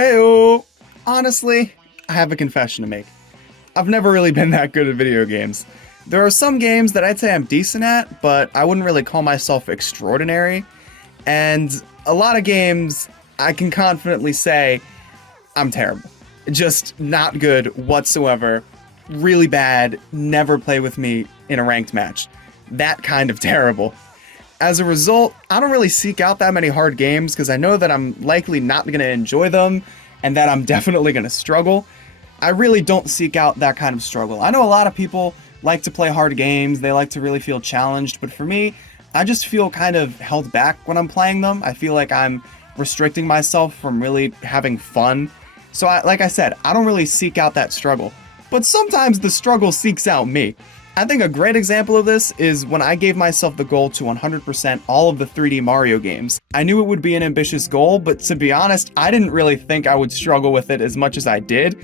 Heyo! Honestly, I have a confession to make. I've never really been that good at video games. There are some games that I'd say I'm decent at, but I wouldn't really call myself extraordinary. And a lot of games, I can confidently say I'm terrible. Just not good whatsoever. Really bad. Never play with me in a ranked match. That kind of terrible. As a result, I don't really seek out that many hard games because I know that I'm likely not going to enjoy them and that I'm definitely going to struggle. I really don't seek out that kind of struggle. I know a lot of people like to play hard games, they like to really feel challenged, but for me, I just feel kind of held back when I'm playing them. I feel like I'm restricting myself from really having fun. So like I said, I don't really seek out that struggle, but sometimes the struggle seeks out me. I think a great example of this is when I gave myself the goal to 100% all of the 3D Mario games. I knew it would be an ambitious goal, but to be honest, I didn't really think I would struggle with it as much as I did.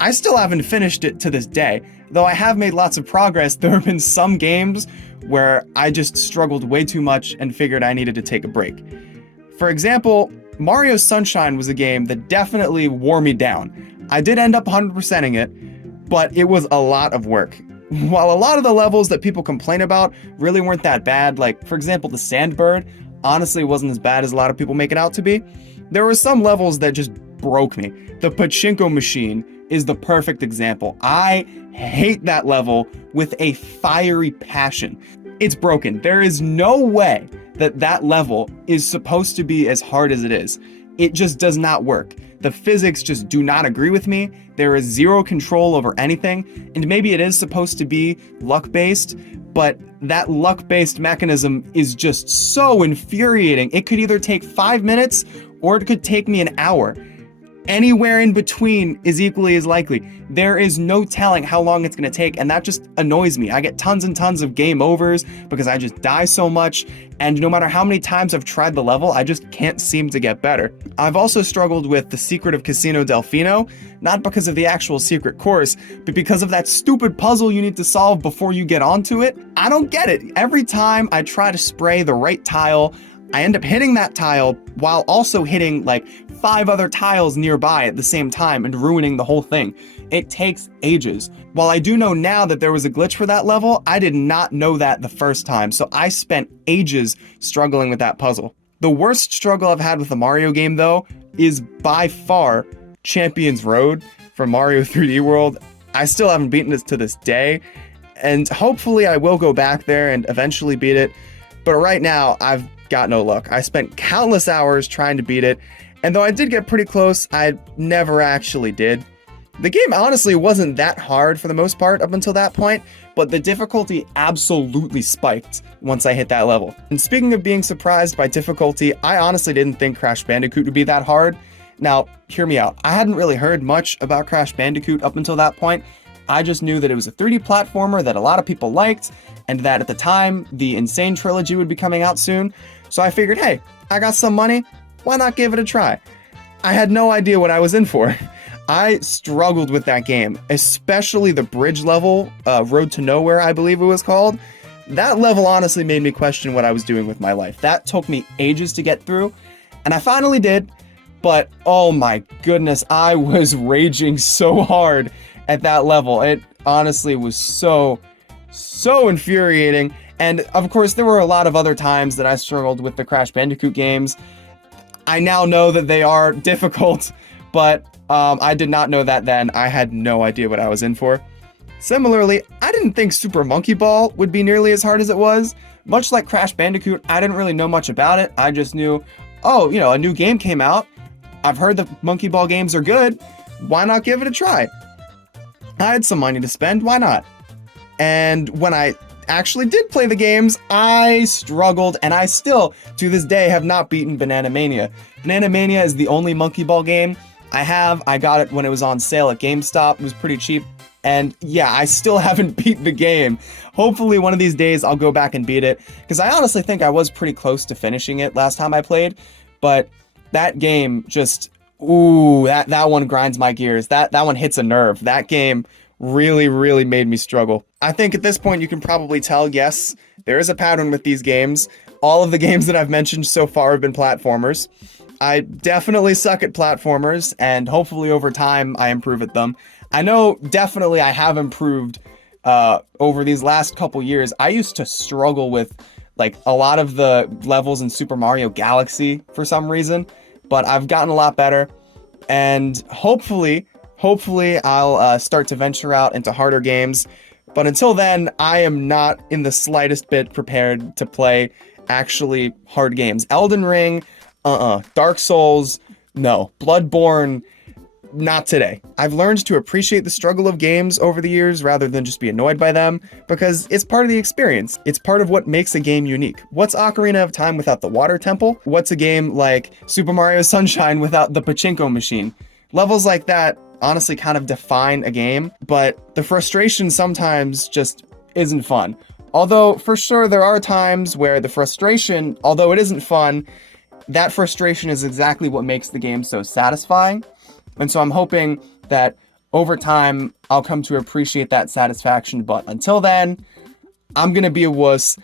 I still haven't finished it to this day. Though I have made lots of progress, there have been some games where I just struggled way too much and figured I needed to take a break. For example, Mario Sunshine was a game that definitely wore me down. I did end up 100%ing it, but it was a lot of work. While a lot of the levels that people complain about really weren't that bad, like for example the Sandbird honestly wasn't as bad as a lot of people make it out to be, there were some levels that just broke me. The Pachinko machine is the perfect example. I hate that level with a fiery passion. It's broken. There is no way that that level is supposed to be as hard as it is. It just does not work. The physics just do not agree with me. There is zero control over anything, and maybe it is supposed to be luck-based, but that luck-based mechanism is just so infuriating. It could either take 5 minutes or it could take me an hour. Anywhere in between is equally as likely. There is no telling how long it's going to take, and that just annoys me. I get tons and tons of game overs because I just die so much, and no matter how many times I've tried the level, I just can't seem to get better. I've also struggled with The Secret of Casino Delfino, not because of the actual secret course, but because of that stupid puzzle you need to solve before you get onto it. I don't get it. Every time I try to spray the right tile, I end up hitting that tile while also hitting like 5 other tiles nearby at the same time and ruining the whole thing. It takes ages. While I do know now that there was a glitch for that level, I did not know that the first time, so I spent ages struggling with that puzzle. The worst struggle I've had with a Mario game though is by far Champions Road from Mario 3D World. I still haven't beaten this to this day, and hopefully I will go back there and eventually beat it, but right now I've got no luck. I spent countless hours trying to beat it, and though I did get pretty close, I never actually did. The game honestly wasn't that hard for the most part up until that point, but the difficulty absolutely spiked once I hit that level. And speaking of being surprised by difficulty, I honestly didn't think Crash Bandicoot would be that hard. Now, hear me out. I hadn't really heard much about Crash Bandicoot up until that point. I just knew that it was a 3D platformer that a lot of people liked, and that at the time, the Insane Trilogy would be coming out soon. So I figured, hey, I got some money, why not give it a try? I had no idea what I was in for. I struggled with that game, especially the bridge level, Road to Nowhere, I believe it was called. That level honestly made me question what I was doing with my life. That took me ages to get through, and I finally did, but oh my goodness, I was raging so hard at that level. It honestly was so infuriating. And of course, there were a lot of other times that I struggled with the Crash Bandicoot games. I now know that they are difficult, but I did not know that then. I had no idea what I was in for. Similarly, I didn't think Super Monkey Ball would be nearly as hard as it was. Much like Crash Bandicoot, I didn't really know much about it. I just knew, oh, you know, a new game came out. I've heard the Monkey Ball games are good. Why not give it a try? I had some money to spend, why not? And when I actually did play the games, I struggled, and I still, to this day, have not beaten Banana Mania. Banana Mania is the only Monkey Ball game I have. I got it when it was on sale at GameStop. It was pretty cheap, and yeah, I still haven't beat the game. Hopefully one of these days I'll go back and beat it, because I honestly think I was pretty close to finishing it last time I played, but that game just, ooh, that one grinds my gears. That one hits a nerve. That game really made me struggle. I think at this point you can probably tell, yes, there is a pattern with these games. All of the games that I've mentioned so far have been platformers. I definitely suck at platformers, and hopefully over time I improve at them. I know definitely I have improved over these last couple years. I used to struggle with like a lot of the levels in Super Mario Galaxy for some reason, but I've gotten a lot better, and hopefully I'll start to venture out into harder games. But until then, I am not in the slightest bit prepared to play actually hard games. Elden Ring, Dark Souls, no. Bloodborne, not today. I've learned to appreciate the struggle of games over the years rather than just be annoyed by them, because it's part of the experience. It's part of what makes a game unique. What's Ocarina of Time without the water temple? What's a game like Super Mario Sunshine without the pachinko machine? Levels like that honestly kind of define a game, but the frustration sometimes just isn't fun. Although, for sure, there are times where the frustration, although it isn't fun, that frustration is exactly what makes the game so satisfying. And so I'm hoping that over time, I'll come to appreciate that satisfaction. But until then, I'm gonna be a wuss.